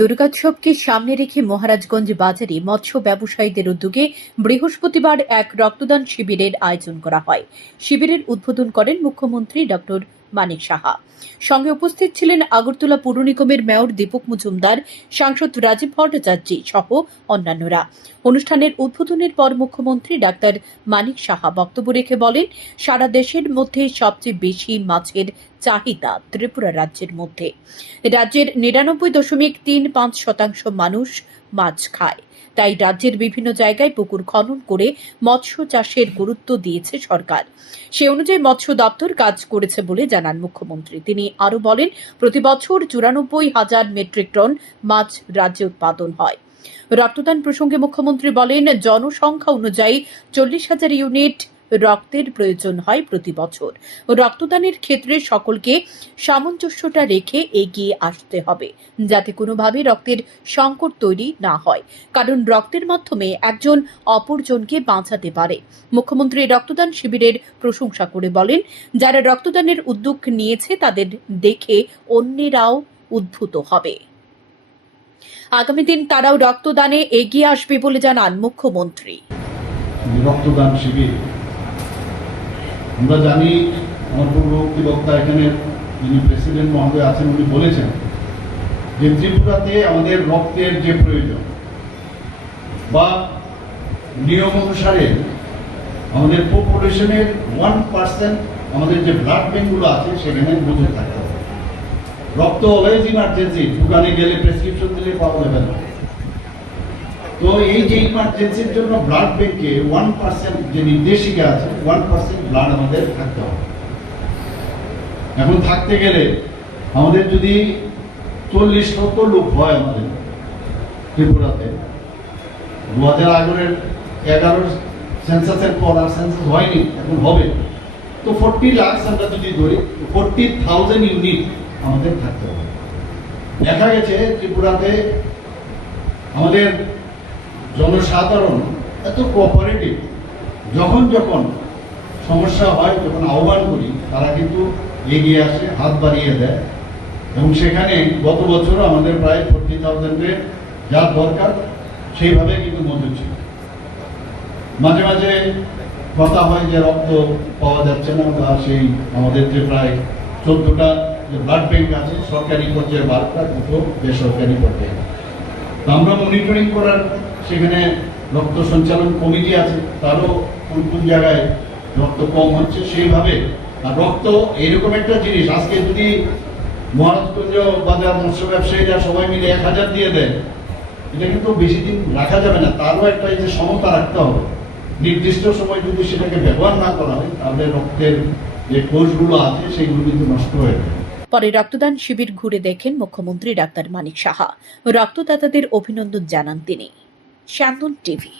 দুর্গোৎসবকে সামনে রেখে মহারাজগঞ্জ বাজারে মৎস্য ব্যবসায়ীদের উদ্যোগে বৃহস্পতিবার এক রক্তদান শিবিরের আয়োজন করা হয়। শিবিরের উদ্বোধন করেন মুখ্যমন্ত্রী ডক্টর মানিক সাহা। সঙ্গে উপস্থিত ছিলেন আগরতলা পৌর নিগমের মেয়র দীপক মজুমদার, সাংসদ রাজীব ভট্টাচার্য সহ অন্যান্যরা। অনুষ্ঠানের উদ্বোধনের পর মুখ্যমন্ত্রী ডাক্তার মানিক সাহা বক্তব্য রেখে বলেন, সারা দেশের মধ্যে সবচেয়ে বেশি মাছের চাহিদা ত্রিপুরা রাজ্যের মধ্যে। রাজ্যের নিরানব্বই দশমিক তিন পাঁচ শতাংশ মানুষ মাছ খায়। তাই রাজ্যের বিভিন্ন জায়গায় পুকুর খনন করে মৎস্য চাষের গুরুত্ব দিয়েছে সরকার। সে অনুযায়ী মৎস্য দপ্তর কাজ করেছে বলে জানান মুখ্যমন্ত্রী। তিনি আরও বলেন, প্রতি বছর চুরানব্বই হাজার মেট্রিক টন মাছ রাজ্যে উৎপাদন হয়। রক্তদান প্রসঙ্গে মুখ্যমন্ত্রী বলেন, জনসংখ্যা অনুযায়ী চল্লিশ হাজার ইউনিট রক্তের প্রয়োজন হয় প্রতি বছর। রক্তদানের ক্ষেত্রে সকলকে সামঞ্জস্যটা রেখে এগিয়ে আসতে হবে, যাতে কোনোভাবে রক্তের সংকট তৈরি না হয়। কারণ রক্তের মাধ্যমে একজন অপরজনকে বাঁচাতে পারে। মুখ্যমন্ত্রী রক্তদান শিবিরের প্রশংসা করে বলেন, যারা রক্তদানের উদ্যোগ নিয়েছে তাদের দেখে অন্যেরাও উদ্ভূত হবে। আগামী দিন তারাও রক্তদানে এগিয়ে আসবে বলে জানান মুখ্যমন্ত্রী। রক্তদান শিবির আমরা জানি আমার পূর্ববর্তী বক্তা এখানে যিনি প্রেসিডেন্ট মহোদয় আছেন, উনি বলেছেন যে ত্রিপুরাতে আমাদের রক্তের যে প্রয়োজন বা নিয়ম অনুসারে আমাদের পপুলেশনের ওয়ান পার্সেন্ট আমাদের যে ব্লাড ব্যাঙ্কগুলো আছে, সেখানে বুঝে হবে। রক্ত অলওয়েজ ইমার্জেন্সি দোকানে গেলে প্রেসক্রিপশন দিলে পাওয়া যাবে না। তো এই যে ইমার্জেন্সির জন্য ব্লাড ব্যাংকে ওয়ান পার্সেন্ট যে নির্দেশিকা আছে ওয়ান পার্সেন্ট ব্লাড আমাদের থাকতে হবে। এখন থাকতে গেলে আমাদের যদি চল্লিশ লক্ষ লোক হয় আমাদের ত্রিপুরাতে দু হাজার আগরের এগারোর সেন্সাসের পর আর সেন্সাস হয়নি, এখন হবে। তো ফোরটি লাখস আমরা যদি ধরি ফোরটি থাউজেন্ড ইউনিট আমাদের থাকতে হবে। দেখা গেছে ত্রিপুরাতে আমাদের জনসাধারণ এত কোঅপারেটিভ যখন যখন সমস্যা হয়, যখন আহ্বান করি, তারা কিন্তু এগিয়ে আসে, হাত বাড়িয়ে দেয়। এবং সেখানে গত বছরও আমাদের প্রায় ফোরটি থাউজেন্ডের যা দরকার, সেইভাবে কিন্তু মজুদ ছিল। মাঝে মাঝে কথা হয় যে রক্ত পাওয়া যাচ্ছে না, বা সেই আমাদের যে প্রায় চোদ্দটা যে ব্লাড ব্যাংক আছে, সরকারি পর্যায়ে বারোটা দুটো বেসরকারি পর্যায়ে। আমরা মনিটরিং করার সেখানে রক্ত সঞ্চালন কমিটি আছে, তারও কোন কোন জায়গায় রক্ত কম হচ্ছে সেইভাবে। আর রক্ত এরকম একটা জিনিস, আজকে যদি মহারাজগঞ্জ বাজার মৎস্য ব্যবসায়ীরা সবাই মিলে এক হাজার দিয়ে দেয়, এটা কিন্তু বেশি দিন রাখা যাবে না, তারও একটা যে সমতা রাখতে হবে। নির্দিষ্ট সময় যদি সেটাকে ব্যবহার না করা হয়, তাহলে রক্তের যে কোষগুলো আছে, সেগুলো কিন্তু নষ্ট হয়ে যাবে। পরে রক্তদান শিবির ঘুরে দেখেন মুখ্যমন্ত্রী ডাক্তার মানিক সাহা। রক্তদাতাদের অভিনন্দন জানান তিনি। শ্যামদন টিভি।